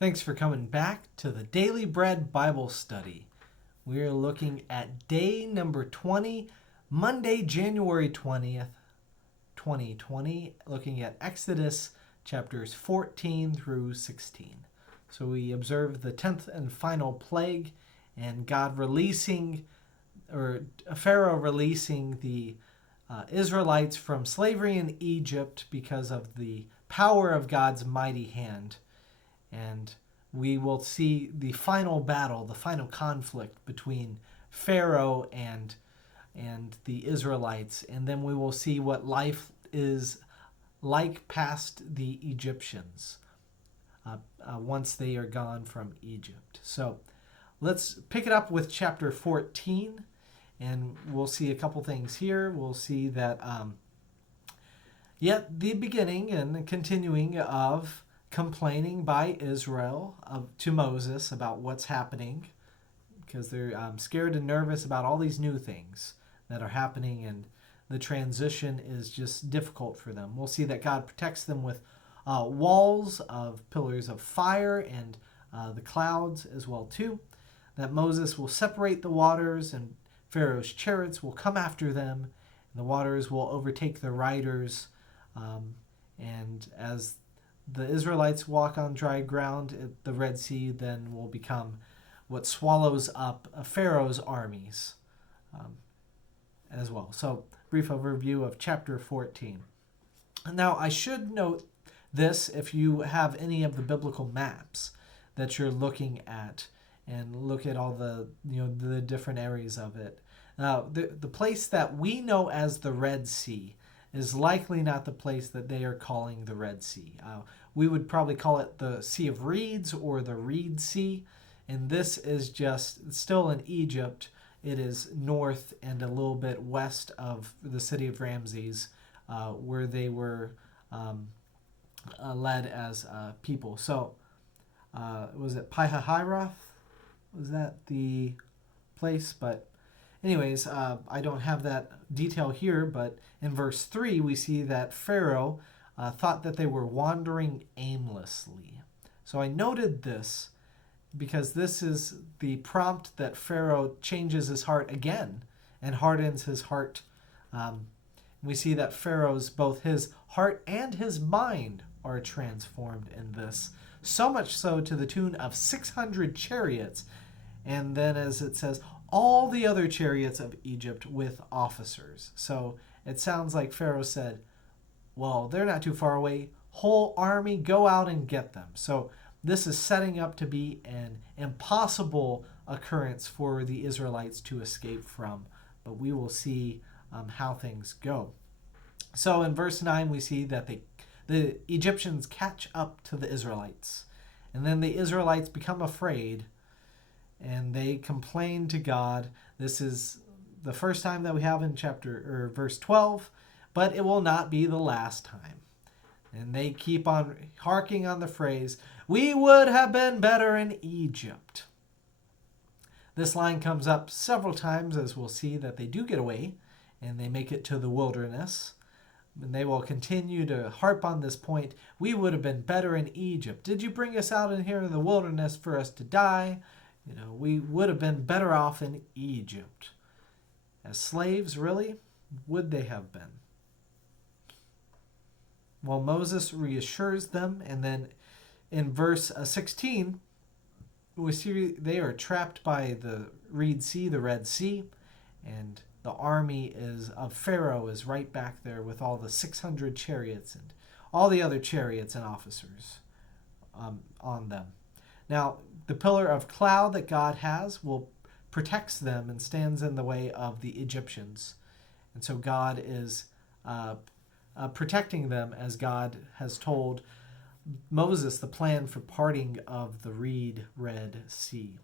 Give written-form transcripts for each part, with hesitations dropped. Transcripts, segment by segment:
Thanks for coming back to the Daily Bread Bible Study. We're looking at day number 20, Monday, January 20th, 2020, looking at Exodus chapters 14 through 16. So we observe the 10th and final plague and God releasing, or Pharaoh releasing the Israelites from slavery in Egypt because of the power of God's mighty hand. And we will see the final battle, the final conflict between Pharaoh and the Israelites, and then we will see what life is like past the Egyptians once they are gone from Egypt. So let's pick it up with chapter 14, and we'll see a couple things here. We'll see that yet the beginning and continuing of complaining by Israel to Moses about what's happening because they're scared and nervous about all these new things that are happening, and the transition is just difficult for them. We'll see that God protects them with walls of pillars of fire and the clouds as well too. That Moses will separate the waters and Pharaoh's chariots will come after them, and the waters will overtake the riders. And as the Israelites walk on dry ground, the Red Sea then will become what swallows up Pharaoh's armies as well. So, brief overview of chapter 14. Now, I should note this if you have any of the biblical maps that you're looking at and look at all the different areas of it. The place that we know as the Red Sea is likely not the place that they are calling the Red Sea. We would probably call it the Sea of Reeds or the Reed Sea, and this is just still in Egypt. It is north and a little bit west of the city of Ramses, where they were led as people. So, was it Pihahiroth? Was that the place? But anyways, I don't have that detail here, but in verse 3, we see that Pharaoh thought that they were wandering aimlessly. So I noted this because this is the prompt that Pharaoh changes his heart again and hardens his heart. We see that Pharaoh's, both his heart and his mind are transformed in this. So much so to the tune of 600 chariots. And then as it says, all the other chariots of Egypt with officers. So it sounds like Pharaoh said, well, they're not too far away. Whole army, go out and get them. So this is setting up to be an impossible occurrence for the Israelites to escape from. But we will see how things go. So in verse 9, we see that the Egyptians catch up to the Israelites. And then the Israelites become afraid and they complain to God. This is the first time that we have in verse 12, but it will not be the last time. And they keep on harking on the phrase, "We would have been better in Egypt." This line comes up several times, as we'll see that they do get away and they make it to the wilderness. And they will continue to harp on this point. We would have been better in Egypt. Did you bring us out in here in the wilderness for us to die? We would have been better off in Egypt. As slaves, really? Would they have been? Well, Moses reassures them, and then in verse 16, we see they are trapped by the Reed Sea, the Red Sea, and the army of Pharaoh is right back there with all the 600 chariots and all the other chariots and officers on them. Now, the pillar of cloud that God has protects them and stands in the way of the Egyptians. And so God is protecting them as God has told Moses the plan for parting of the Red Sea.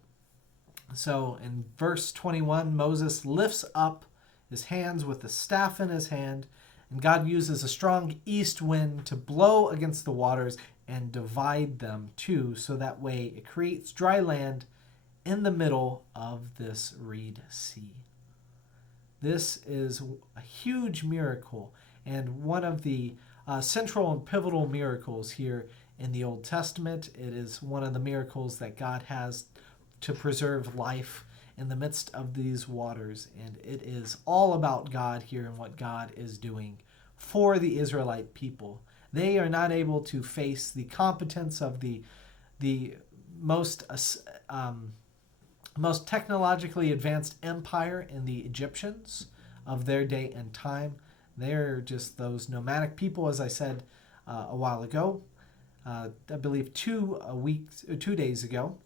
So in verse 21, Moses lifts up his hands with the staff in his hand, and God uses a strong east wind to blow against the waters and divide them too, so that way it creates dry land in the middle of this Reed Sea. This is a huge miracle and one of the central and pivotal miracles here in the Old Testament. It is one of the miracles that God has to preserve life in the midst of these waters. And it is all about God here and what God is doing for the Israelite people. They are not able to face the competence of the most most technologically advanced empire in the Egyptians of their day and time. They're just those nomadic people, as I said a while ago. I believe 2 days ago,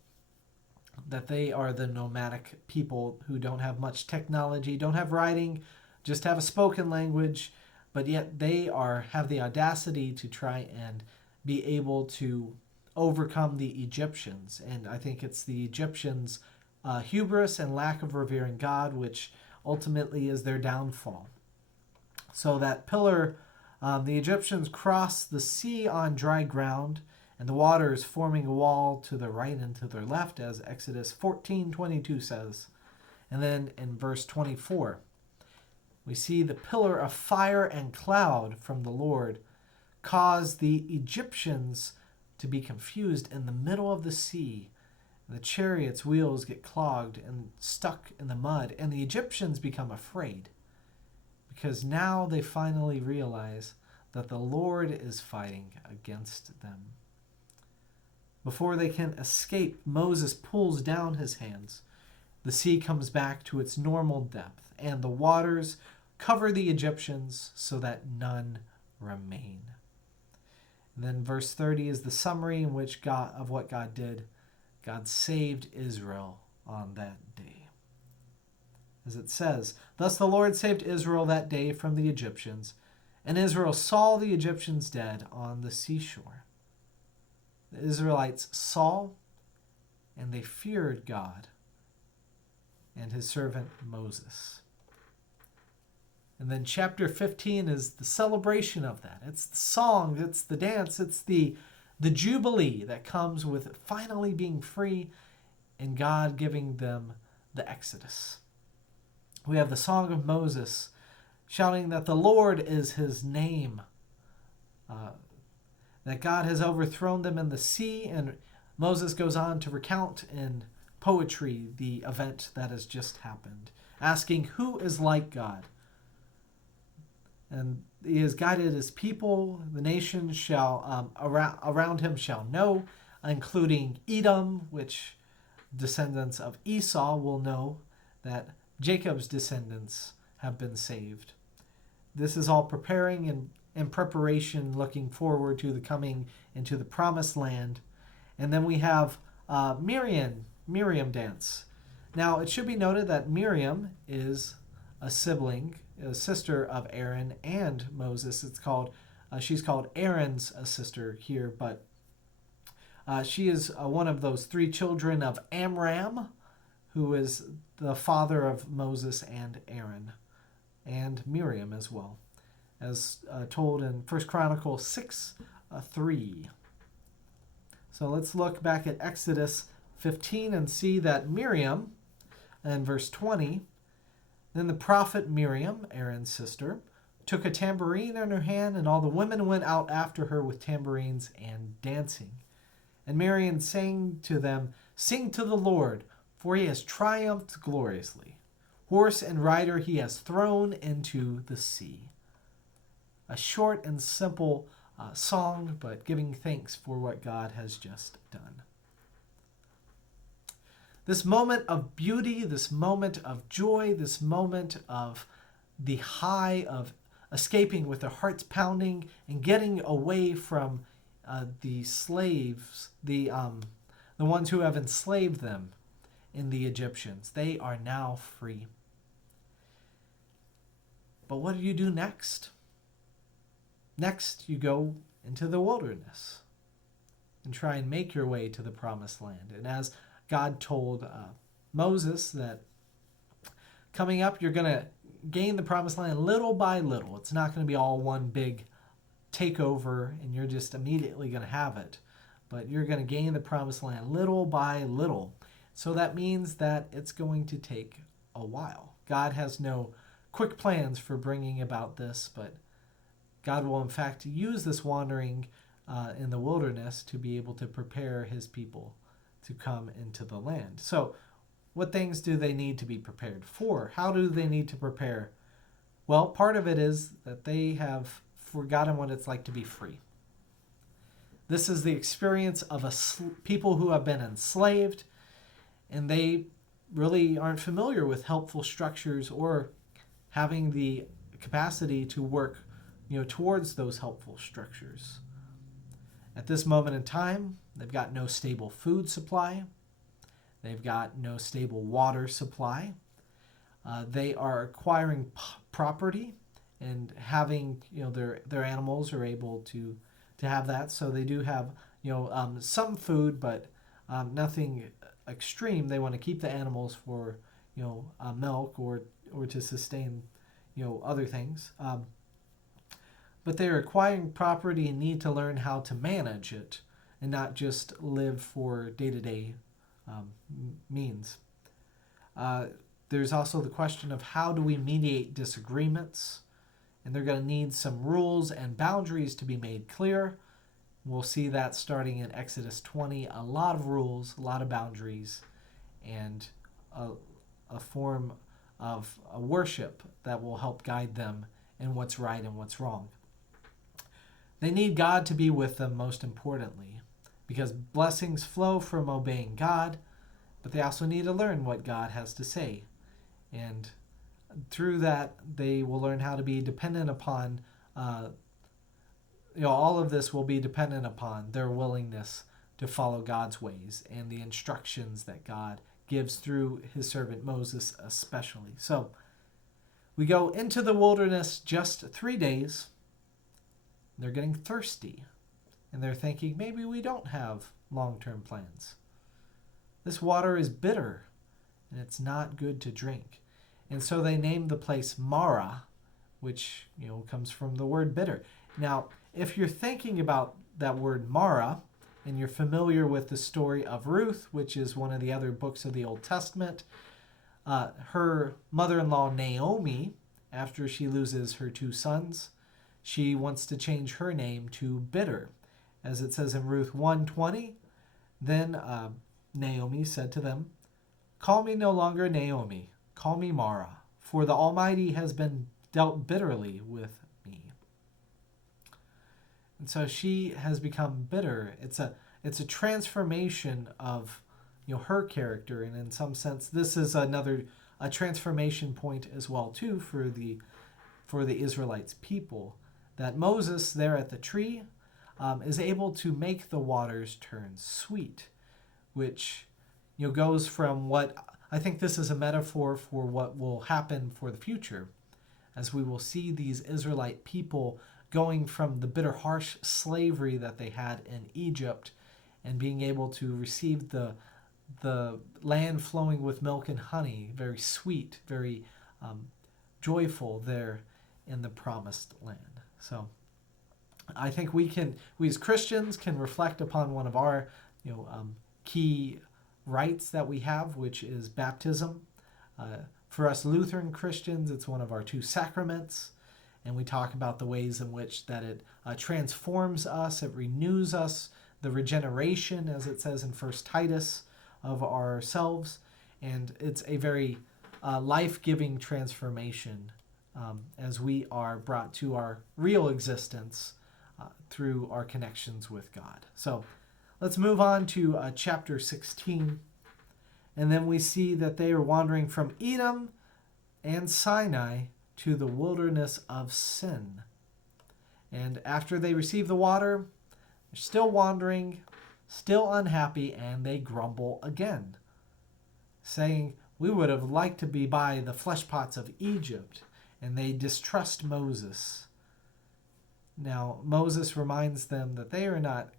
that they are the nomadic people who don't have much technology, don't have writing, just have a spoken language, but yet they have the audacity to try and be able to overcome the Egyptians. And I think it's the Egyptians' hubris and lack of revering God, which ultimately is their downfall. So that pillar, the Egyptians crossed the sea on dry ground, and the waters forming a wall to the right and to their left, as Exodus 14:22 says. And then in verse 24, we see the pillar of fire and cloud from the Lord caused the Egyptians to be confused in the middle of the sea. The chariot's wheels get clogged and stuck in the mud, and the Egyptians become afraid because now they finally realize that the Lord is fighting against them. Before they can escape, Moses pulls down his hands. The sea comes back to its normal depth, and the waters cover the Egyptians so that none remain. And then verse 30 is the summary in which of what God did. God saved Israel on that day. As it says, "Thus the Lord saved Israel that day from the Egyptians, and Israel saw the Egyptians dead on the seashore." The Israelites saw, and they feared God and his servant Moses. And then chapter 15 is the celebration of that. It's the song, it's the dance, it's the jubilee that comes with finally being free and God giving them the Exodus. We have the song of Moses shouting that the Lord is his name, that God has overthrown them in the sea, and Moses goes on to recount in poetry the event that has just happened, asking who is like God. And he has guided his people. The nations shall around him shall know, including Edom, which descendants of Esau will know that Jacob's descendants have been saved. This is all preparing and in preparation, looking forward to the coming into the promised land. And then we have Miriam dance. Now, it should be noted that Miriam is a sister of Aaron and Moses. She's called Aaron's sister here, but she is one of those three children of Amram, who is the father of Moses and Aaron, and Miriam as well, as told in 1 Chronicles 6:3. So let's look back at Exodus 15 and see that Miriam, in verse 20, "Then the prophet Miriam, Aaron's sister, took a tambourine in her hand, and all the women went out after her with tambourines and dancing. And Miriam sang to them, 'Sing to the Lord, for he has triumphed gloriously. Horse and rider he has thrown into the sea.'" A short and simple song, but giving thanks for what God has just done. This moment of beauty, this moment of joy, this moment of the high of escaping with their hearts pounding and getting away from the slaves, the ones who have enslaved them in the Egyptians. They are now free. But what do you do next? Next, you go into the wilderness and try and make your way to the promised land. And as God told Moses that coming up, you're going to gain the promised land little by little. It's not going to be all one big takeover and you're just immediately going to have it. But you're going to gain the promised land little by little. So that means that it's going to take a while. God has no quick plans for bringing about this, but God will in fact use this wandering in the wilderness to be able to prepare his people to come into the land. So, what things do they need to be prepared for? How do they need to prepare? Well, part of it is that they have forgotten what it's like to be free. This is the experience of people who have been enslaved, and they really aren't familiar with helpful structures or having the capacity to work, towards those helpful structures. At this moment in time, they've got no stable food supply. They've got no stable water supply. They are acquiring property and having, their animals are able to have that. So they do have, some food, but nothing extreme. They want to keep the animals for, milk or to sustain, other things. But they're acquiring property and need to learn how to manage it and not just live for day-to-day means. There's also the question of how do we mediate disagreements, and they're going to need some rules and boundaries to be made clear. We'll see that starting in Exodus 20, a lot of rules, a lot of boundaries, and a form of a worship that will help guide them in what's right and what's wrong. They need God to be with them, most importantly, because blessings flow from obeying God, but they also need to learn what God has to say. And through that, they will learn how to be dependent upon, all of this will be dependent upon their willingness to follow God's ways and the instructions that God gives through his servant Moses especially. So we go into the wilderness just 3 days. They're getting thirsty, and they're thinking, maybe we don't have long-term plans. This water is bitter, and it's not good to drink. And so they named the place Mara, which, comes from the word bitter. Now, if you're thinking about that word Mara, and you're familiar with the story of Ruth, which is one of the other books of the Old Testament, her mother-in-law Naomi, after she loses her 2 sons, she wants to change her name to bitter. As it says in Ruth 1:20, then Naomi said to them, "Call me no longer Naomi, call me Mara, for the Almighty has been dealt bitterly with me." And so she has become bitter. It's a transformation of her character, and in some sense, this is a transformation point as well too for the Israelites people. That Moses there at the tree is able to make the waters turn sweet, which goes from what I think this is a metaphor for what will happen for the future, as we will see these Israelite people going from the bitter, harsh slavery that they had in Egypt and being able to receive the land flowing with milk and honey, very sweet, very joyful there in the promised land. So I think we as Christians can reflect upon one of our key rites that we have, which is baptism. For us Lutheran Christians, it's one of our 2 sacraments, and we talk about the ways in which that it transforms us, it renews us, the regeneration, as it says in 1 Titus, of ourselves, and it's a very life-giving transformation as we are brought to our real existence through our connections with God. So let's move on to chapter 16. And then we see that they are wandering from Edom and Sinai to the wilderness of Sin. And after they receive the water, they're still wandering, still unhappy, and they grumble again, saying, "We would have liked to be by the flesh pots of Egypt." And they distrust Moses. Now, Moses reminds them that they are not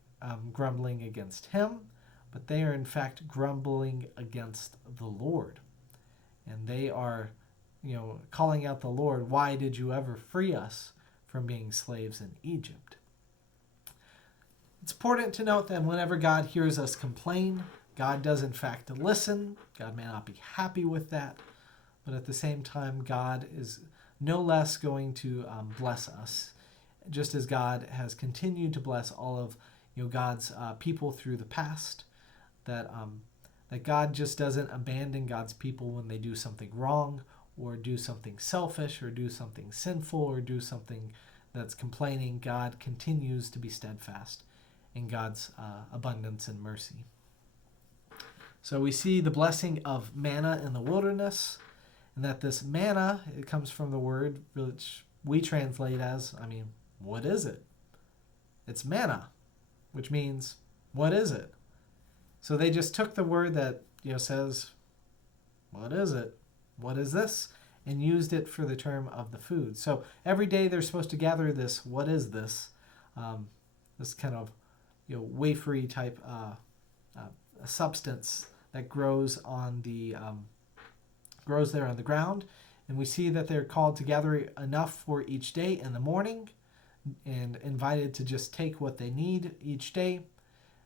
grumbling against him, but they are in fact grumbling against the Lord. And they are, calling out the Lord, "Why did you ever free us from being slaves in Egypt?" It's important to note that whenever God hears us complain, God does in fact listen. God may not be happy with that, but at the same time, God is no less going to bless us just as God has continued to bless all of God's people through the past, that that God just doesn't abandon God's people when they do something wrong or do something selfish or do something sinful or do something that's complaining. God continues to be steadfast in God's abundance and mercy. So we see the blessing of manna in the wilderness, and that this manna, it comes from the word which we translate as, what is it? It's manna, which means, what is it? So they just took the word that says, what is it? What is this? And used it for the term of the food. So every day they're supposed to gather this, what is this? This kind of wafery type substance that grows on grows there on the ground. And we see that they're called to gather enough for each day in the morning and invited to just take what they need each day.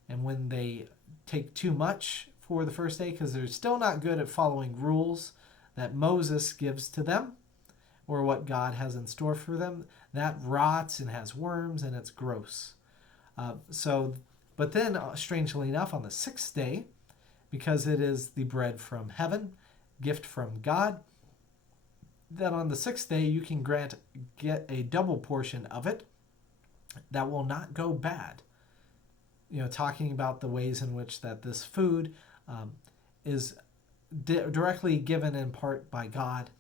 And when they take too much for the first day, because they're still not good at following rules that Moses gives to them or what God has in store for them, that rots and has worms and it's gross. But then, strangely enough, on the sixth day, because it is the bread from heaven, gift from God, that on the sixth day you can get a double portion of it that will not go bad. Talking about the ways in which that this food is directly given in part by God.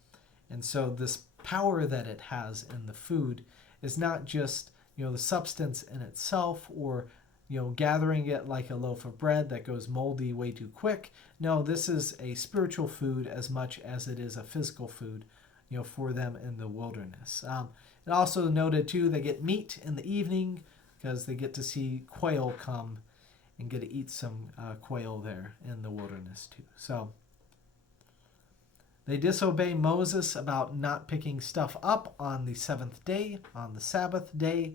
And so this power that it has in the food is not just, the substance in itself or, gathering it like a loaf of bread that goes moldy way too quick. No, this is a spiritual food as much as it is a physical food, for them in the wilderness. It also noted too, they get meat in the evening because they get to see quail come and get to eat some quail there in the wilderness too. So they disobey Moses about not picking stuff up on the seventh day, on the Sabbath day.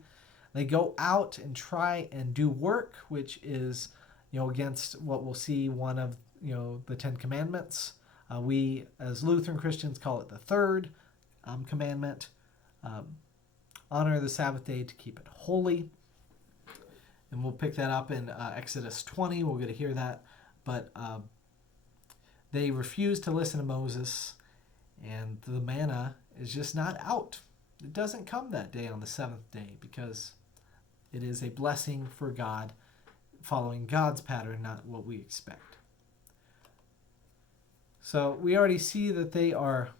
They go out and try and do work, which is, against what we'll see one of, the Ten Commandments. We, as Lutheran Christians, call it the third commandment. Honor the Sabbath day to keep it holy. And we'll pick that up in Exodus 20. We'll get to hear that. But they refuse to listen to Moses, and the manna is just not out. It doesn't come that day on the seventh day because it is a blessing for God, following God's pattern, not what we expect. So we already see that they are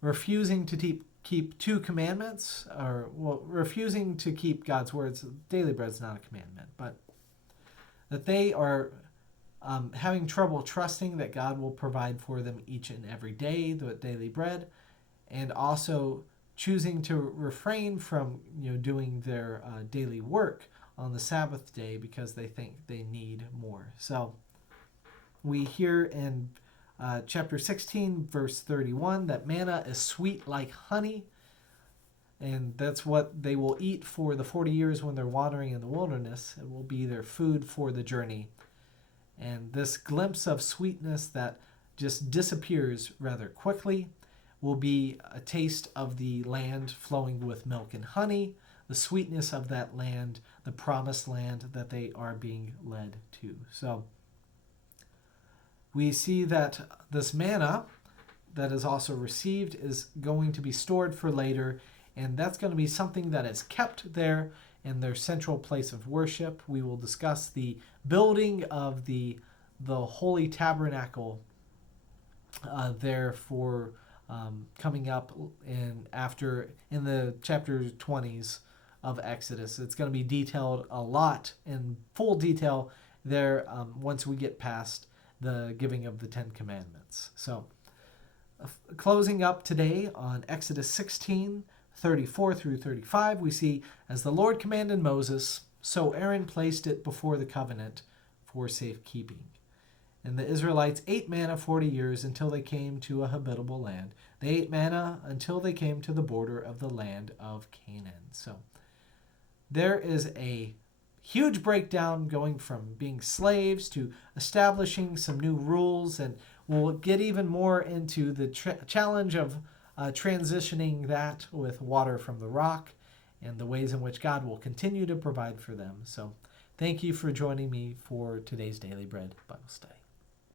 refusing to keep two commandments, refusing to keep God's words. Daily bread's not a commandment, but that they are having trouble trusting that God will provide for them each and every day, the daily bread, and also choosing to refrain from doing their daily work on the Sabbath day because they think they need more. So we hear in chapter 16, verse 31, that manna is sweet like honey, and that's what they will eat for the 40 years when they're wandering in the wilderness. It will be their food for the journey. And this glimpse of sweetness that just disappears rather quickly will be a taste of the land flowing with milk and honey, the sweetness of that land, the promised land that they are being led to. So we see that this manna that is also received is going to be stored for later, and that's going to be something that is kept there in their central place of worship. We will discuss the building of the Holy Tabernacle there for coming up in the chapter 20s of Exodus. It's going to be detailed a lot in full detail there once we get past the giving of the Ten Commandments. So closing up today on Exodus 16, 34 through 35, we see, as the Lord commanded Moses, so Aaron placed it before the covenant for safekeeping. And the Israelites ate manna 40 years until they came to a habitable land. They ate manna until they came to the border of the land of Canaan. So there is a huge breakdown going from being slaves to establishing some new rules, and we'll get even more into the challenge of transitioning that with water from the rock and the ways in which God will continue to provide for them. So thank you for joining me for today's Daily Bread Bible Study.